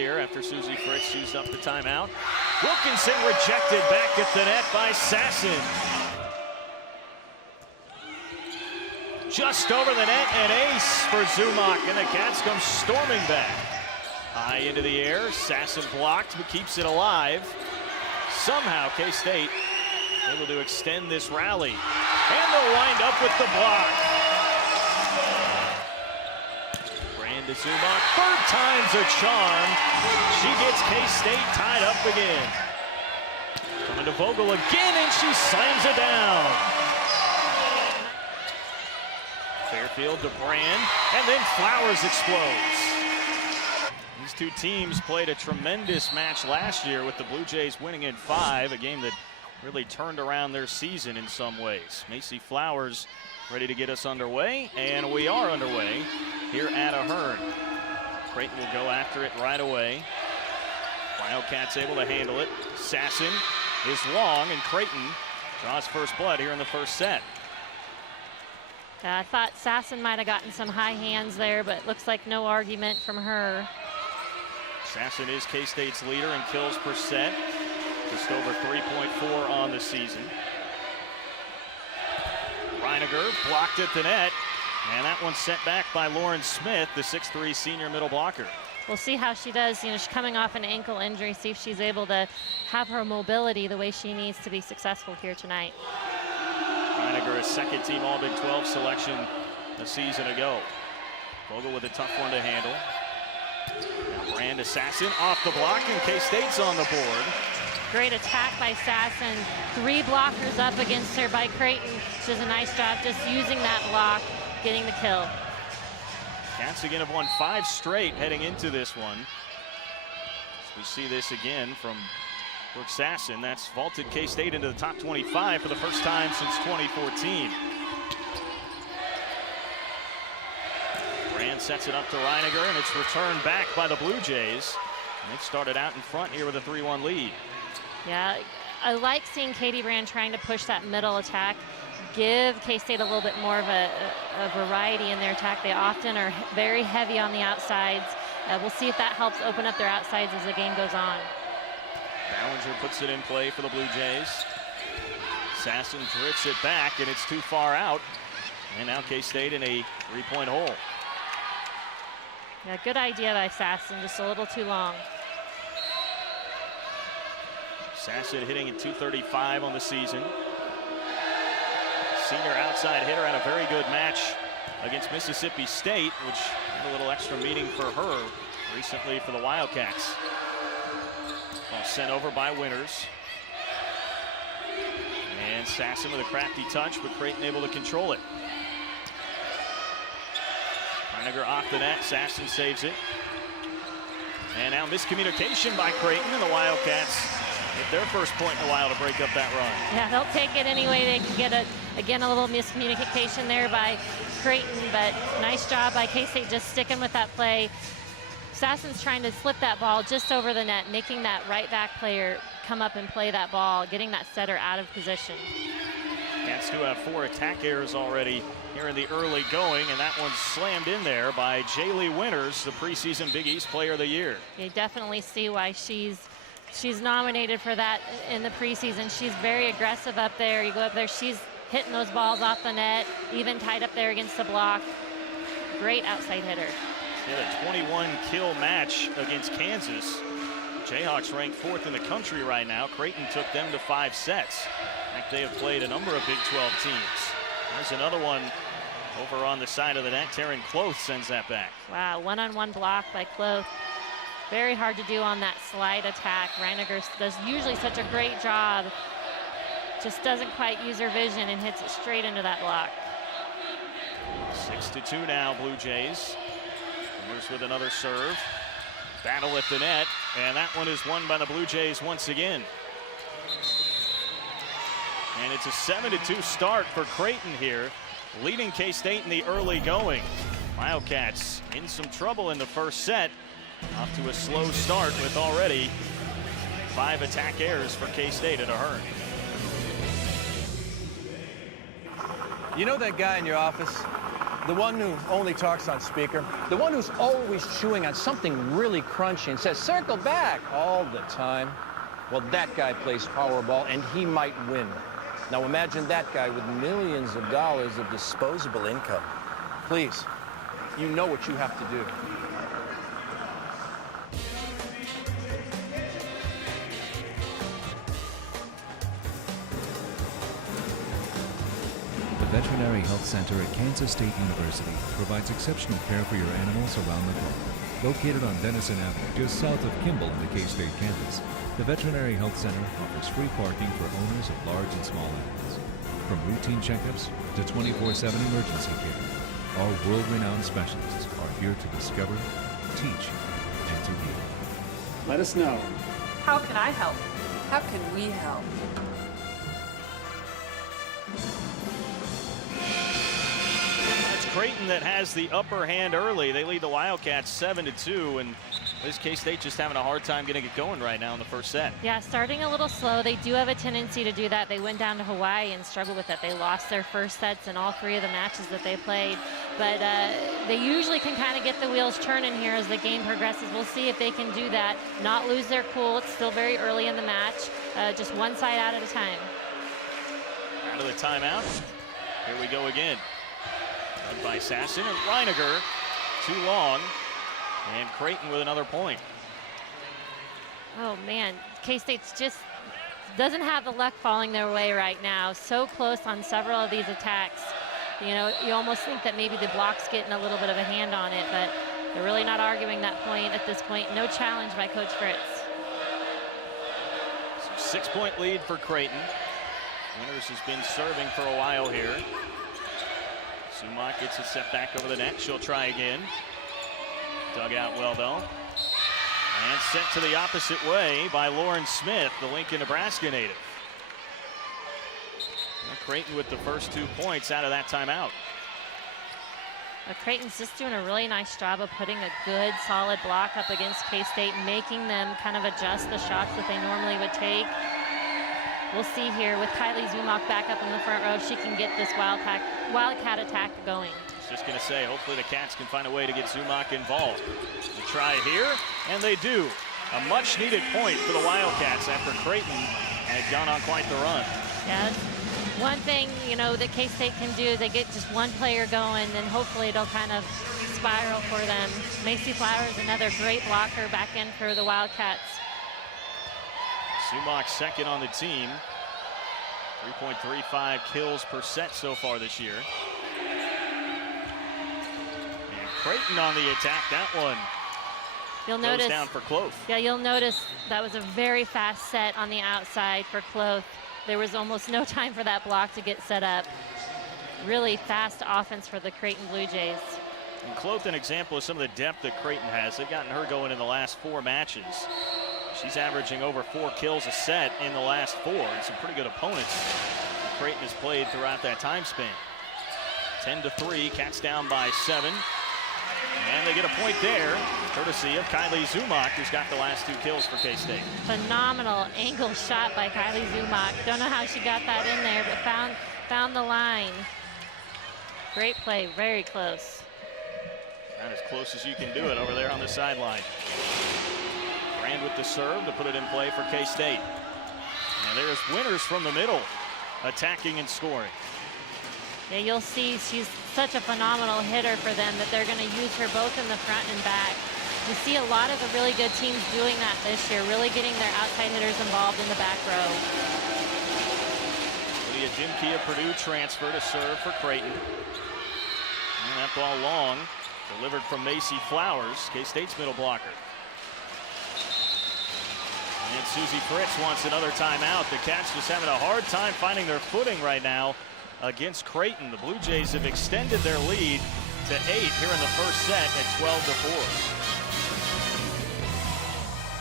here after Susie Fritz used up the timeout. Wilkinson rejected back at the net by Sasson. Just over the net, an ace for Zumock, and the Cats come storming back. High into the air, Sasson blocked, but keeps it alive. Somehow, K-State able to extend this rally. And they'll wind up with the block. Brand to Zumock, third time's a charm. She gets K-State tied up again. Coming to Vogel again, and she slams it down. Fairfield to Brand, and then Flowers explodes. These two teams played a tremendous match last year with the Blue Jays winning in 5, a game that really turned around their season in some ways. Macy Flowers ready to get us underway, and we are underway here at Ahern. Creighton will go after it right away. Wildcats able to handle it. Sasson is long, and Creighton draws first blood here in the first set. I thought Sasson might have gotten some high hands there, but looks like no argument from her. Sasson is K-State's leader in kills per set, just over 3.4 on the season. Reiniger blocked at the net, and that one's sent back by Lauren Smith, the 6'3" senior middle blocker. We'll see how she does. You know, she's coming off an ankle injury, see if she's able to have her mobility the way she needs to be successful here tonight. Reiniger, a second team All Big 12 selection a season ago. Vogel with a tough one to handle. Now Brand to Sasson off the block, and K-State's on the board. Great attack by Sasson. 3 blockers up against her by Creighton. She does a nice job just using that block, getting the kill. Cats again have won 5 straight heading into this one. So we see this again from Brooke Sasson. That's vaulted K-State into the top 25 for the first time since 2014. Brand sets it up to Reiniger, and it's returned back by the Blue Jays. And they've started out in front here with a 3-1 lead. Yeah, I like seeing Katie Brand trying to push that middle attack, give K-State a little bit more of a variety in their attack. They often are very heavy on the outsides. We'll see if that helps open up their outsides as the game goes on. Ballinger puts it in play for the Blue Jays. Sasson drifts it back, and it's too far out. And now K-State in a 3-point hole. Yeah, good idea by Sasson, just a little too long. Sasson hitting at .235 on the season. Senior outside hitter had a very good match against Mississippi State, which had a little extra meaning for her recently for the Wildcats. Ball sent over by Winters. And Sasson with a crafty touch, but Creighton able to control it. Reiniger off the net, Sasson saves it. And now miscommunication by Creighton, and the Wildcats get their first point in a while to break up that run. Yeah, they'll take it any way they can get it. Again, a little miscommunication there by Creighton, but nice job by K-State just sticking with that play. Sasson's trying to slip that ball just over the net, making that right back player come up and play that ball, getting that setter out of position. Cats do have 4 attack errors already here in the early going, and that one's slammed in there by Jaylee Winters, the preseason Big East Player of the Year. You definitely see why she's nominated for that in the preseason. She's very aggressive up there. You go up there, she's hitting those balls off the net, even tied up there against the block. Great outside hitter. She had a 21 kill match against Kansas. Jayhawks ranked 4th in the country right now. Creighton took them to 5 sets. In fact, they have played a number of Big 12 teams. There's another one over on the side of the net. Taryn Cloth sends that back. Wow, one-on-one block by Cloth. Very hard to do on that slide attack. Reiniger does usually such a great job. Just doesn't quite use her vision and hits it straight into that block. 6-2 now, Blue Jays. Winters with another serve. Battle at the net, and that one is won by the Blue Jays once again. And it's a 7-2 start for Creighton here, leading K-State in the early going. Wildcats in some trouble in the first set. Off to a slow start with already 5 attack errors for K-State at Ahern. You know that guy in your office? The one who only talks on speaker. The one who's always chewing on something really crunchy and says, circle back all the time. Well, that guy plays Powerball, and he might win. Now imagine that guy with millions of dollars of disposable income. Please, you know what you have to do. The Veterinary Health Center at Kansas State University provides exceptional care for your animals around the globe. Located on Denison Avenue, just south of Kimball on the K-State campus, the Veterinary Health Center offers free parking for owners of large and small animals. From routine checkups to 24/7 emergency care, our world-renowned specialists are here to discover, teach, and to heal. Let us know. How can I help? How can we help? It's Creighton that has the upper hand early. They lead the Wildcats 7-2, and this K-State just having a hard time getting it going right now in the first set. Yeah, starting a little slow. They do have a tendency to do that. They went down to Hawaii and struggled with that. They lost their first sets in all 3 of the matches that they played. But they usually can kind of get the wheels turning here as the game progresses. We'll see if they can do that, not lose their cool. It's still very early in the match, just one side out at a time. Out of the timeout. Here we go again. Led by Sasson and Reiniger. Too long. And Creighton with another point. Oh, man. K-State's just doesn't have the luck falling their way right now. So close on several of these attacks. You know, you almost think that maybe the block's getting a little bit of a hand on it, but they're really not arguing that point at this point. No challenge by Coach Fritz. So 6-point lead for Creighton. Winters has been serving for a while here. Sumac gets a set back over the net. She'll try again. Dug out well, though. And sent to the opposite way by Lauren Smith, the Lincoln, Nebraska native. And Creighton with the first 2 points out of that timeout. Creighton's just doing a really nice job of putting a good, solid block up against K-State, making them kind of adjust the shots that they normally would take. We'll see here with Kylie Zumock back up in the front row if she can get this Wildcat attack going. Just going to say, hopefully the Cats can find a way to get Zumock involved. The try here, and they do. A much-needed point for the Wildcats after Creighton had gone on quite the run. Yeah, one thing, you know, that K-State can do, they get just one player going, and hopefully it'll kind of spiral for them. Macy Flowers, another great blocker back in for the Wildcats. Zumock second on the team. 3.35 kills per set so far this year. And Creighton on the attack. That one You'll goes notice down for Cloth. Yeah, you'll notice that was a very fast set on the outside for Cloth. There was almost no time for that block to get set up. Really fast offense for the Creighton Blue Jays. And Cloth, an example of some of the depth that Creighton has. They've gotten her going in the last 4 matches. She's averaging over 4 kills a set in the last 4, and some pretty good opponents Creighton has played throughout that time span. 10-3, Cats down by 7. And they get a point there, courtesy of Kylie Zumock, who's got the last 2 kills for K-State. Phenomenal angle shot by Kylie Zumock. Don't know how she got that in there, but found the line. Great play, very close. Not as close as you can do it over there on the sideline. Brand with the serve to put it in play for K-State. And there's Winters from the middle, attacking and scoring. Yeah, you'll see she's such a phenomenal hitter for them that they're going to use her both in the front and back. We see a lot of the really good teams doing that this year, really getting their outside hitters involved in the back row. Lydia Jimke of Purdue transfer to serve for Creighton. And that ball long, delivered from Macy Flowers, K-State's middle blocker. And Susie Fritz wants another timeout. The Cats just having a hard time finding their footing right now against Creighton. The Blue Jays have extended their lead to 8 here in the first set at 12-4.